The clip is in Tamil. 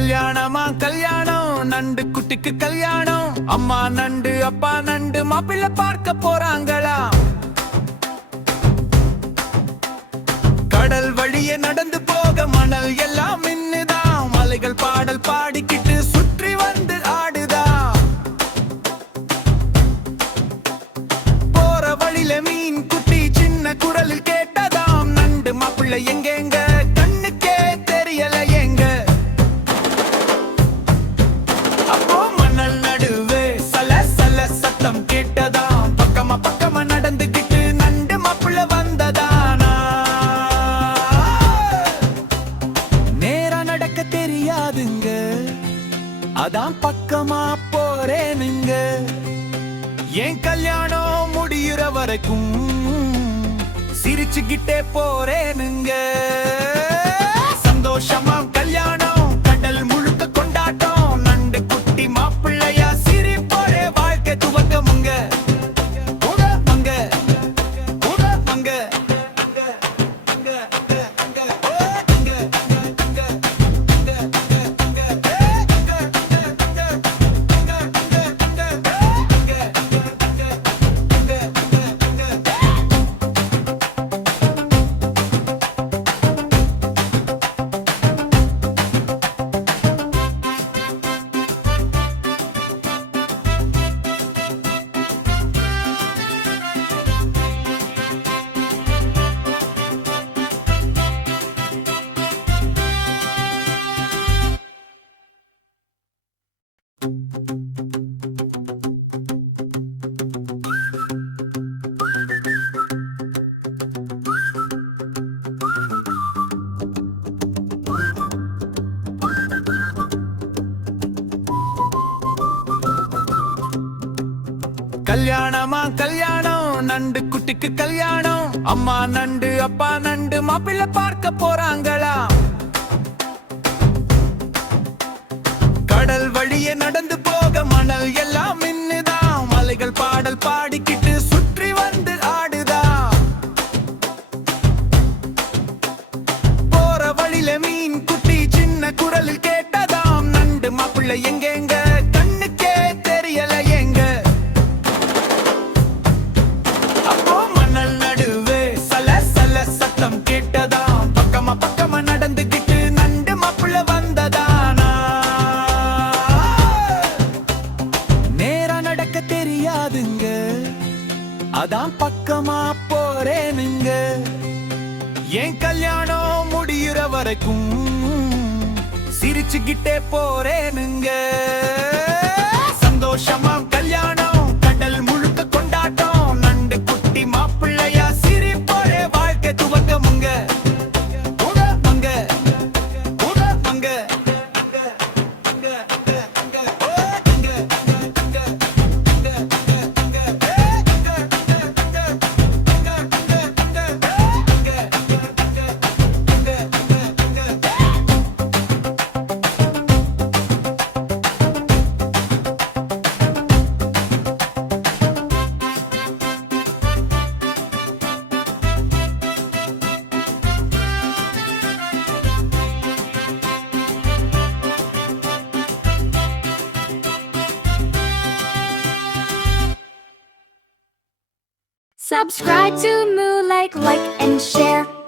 கல்யாணமா கல்யாணம், நண்டு குட்டிக்கு கல்யாணம். அம்மா நண்டு அப்பா நண்டு மாப்பிள்ளை பார்க்க போறாங்களா? கடல் வழியே நடந்து போக மணல் எல்லாம் மின்னுதான். மலைகள் பாடல் பாடிக்கிட்டு சுற்றி வந்து ஆடுதா. போற வழியில மீன் குட்டி சின்ன குரலில் கேட்டதாம். நண்டு மாப்பிள்ளை எங்கெங்க கண்ணுக்கே தெரியல எங்க. அப்போ மணல் நடுவே சல சல சத்தம் கேட்டதாம். பக்கமா பக்கமா நடந்துகிட்டு நண்டு மாப்பிள்ளை வந்ததானா. நேரா நடக்க தெரியாதுங்க, அதான் பக்கமா போறேனுங்க. என் கல்யாணம் முடியுற வரைக்கும் சிரிச்சுக்கிட்டே போறேனுங்க. சந்தோஷமா கல்யாணம், கடல் முழுக்க கொண்டாட்டம். நண்டு குட்டி மாப்பிள்ளையா சிரிப்போரே வாழ்க்கை துவக்கமுங்க. உடம்பங்க உடம்பங்க கல்யாணமா கல்யாணம், நண்டு குட்டிக்கு கல்யாணம். அம்மா நண்டு அப்பா நண்டு மாப்பிள்ளை பார்க்க போறாங்களா? கடல் வழியே நடந்து போக மணல் எல்லாம் மின்னுதான். மலைகள் பாடல் பாடிக்கிட்டு சுற்றி வந்து ஆடுதா. போற வழியில மீன் குட்டி சின்ன குரலில் கேட்டதாம். நண்டு மாப்பிள்ளை எங்கெங்க கண்ணுக்கே தெரியல எங்க. அப்போ மணல் நடுவே சல சல சத்தம் கேட்டதாம். பக்கமா பக்கமா நடந்துகிட்டு நண்டு மாப்பிள்ளை வந்ததானா. நேரா நடக்க தெரியாதுங்க, அதான் பக்கமா போறேனுங்க. என் கல்யாணம் முடியுற வரைக்கும் சிரிச்சுக்கிட்டே போறேனுங்க. சந்தோஷமா கல்யாணம், கடல் முழுக்க கொண்டாட்டம். நண்டு குட்டி மாப்பிள்ளையா சிரிப்போரே வாழ்க்கை துவக்கமுங்க. உடம்பங்க உடம்பங்க Subscribe to Moonlight, like and share.